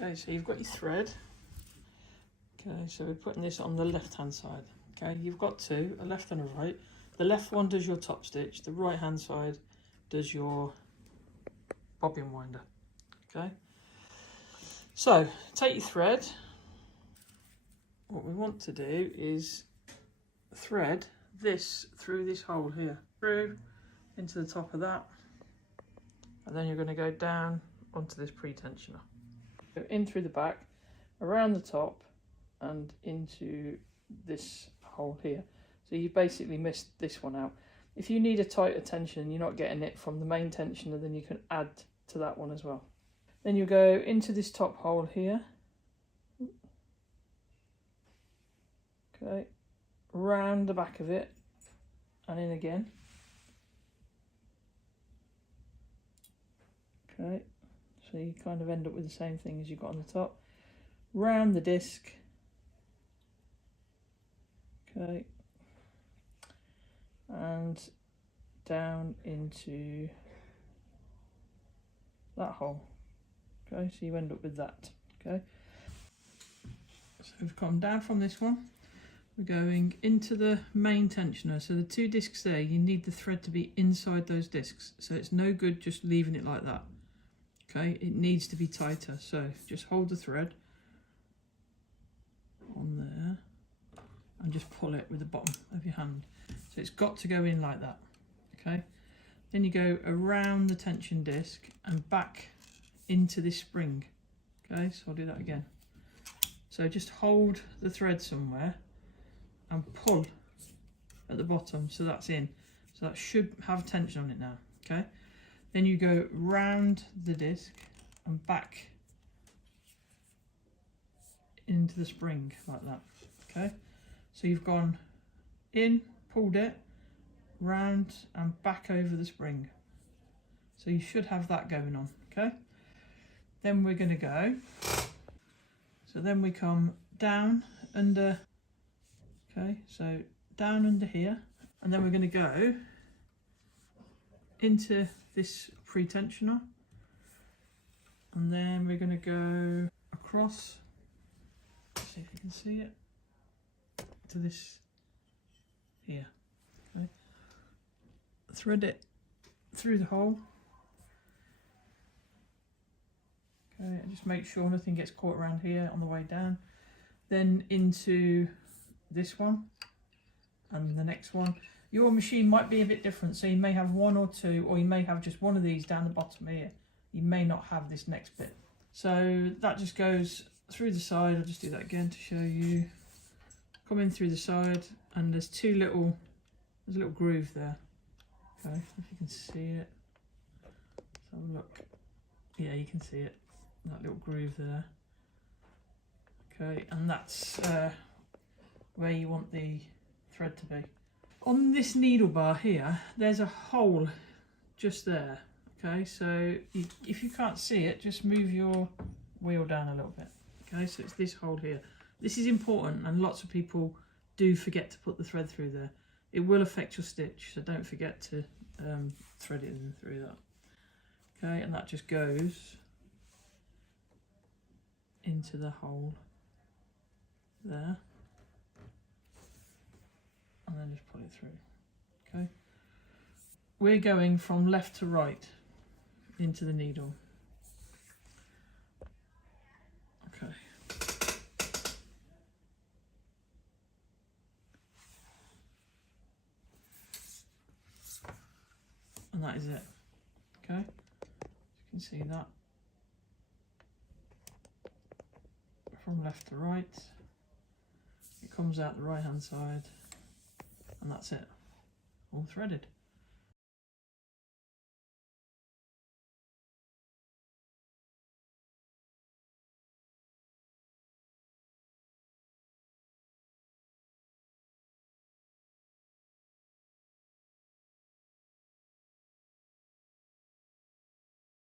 Okay, so you've got your thread. Okay, so we're putting this on the left hand side. Okay, you've got two, a left and a right. The left one does your top stitch, the right hand side does your bobbin winder. Okay, so take your thread. What we want to do is thread this through this hole here, through into the top of that, and then you're going to go down onto this pre-tensioner. Go in through the back, around the top, and into this hole here. So you basically missed this one out. If you need a tighter tension, you're not getting it from the main tensioner, then you can add to that one as well. Then you go into this top hole here. Okay, round the back of it and in again. Okay, so you kind of end up with the same thing as you got on the top. Round the disc. Okay, and down into that hole. Okay, so you end up with that. Okay, so we've come down from this one. We're going into the main tensioner. So the two discs there, you need the thread to be inside those discs. So it's no good just leaving it like that. Okay, it needs to be tighter. So just hold the thread on there and just pull it with the bottom of your hand. So it's got to go in like that. Okay, then you go around the tension disc and back into this spring. Okay, so I'll do that again. So just hold the thread somewhere and pull at the bottom, so that's in. So that should have tension on it now. Okay, then you go round the disc and back into the spring like that. Okay, so you've gone in, pulled it, round and back over the spring. So you should have that going on. Okay, then we're going to go, so then we come down under. Okay, so down under here, and then we're going to go into this pre-tensioner, and then we're going to go across, see if you can see it, to this here. Okay, thread it through the hole. Okay, and just make sure nothing gets caught around here on the way down. Then into this one and the next one. Your machine might be a bit different, so you may have one or two, or you may have just one of these down the bottom here. You may not have this next bit. So that just goes through the side. I'll just do that again to show you. Come in through the side, and there's there's a little groove there. Okay, if you can see it. Let's have a look. Yeah, you can see it. That little groove there. Okay, and that's where you want the thread to be. On this needle bar here, there's a hole just there. Okay, so if you can't see it, just move your wheel down a little bit. Okay, so it's this hole here. This is important, and lots of people do forget to put the thread through there. It will affect your stitch, so don't forget to thread it in through that. Okay, and that just goes into the hole there, and then just pull it through. Okay, we're going from left to right into the needle. Okay, and that is it. Okay, you can see that from left to right. It comes out the right hand side, and that's it, all threaded.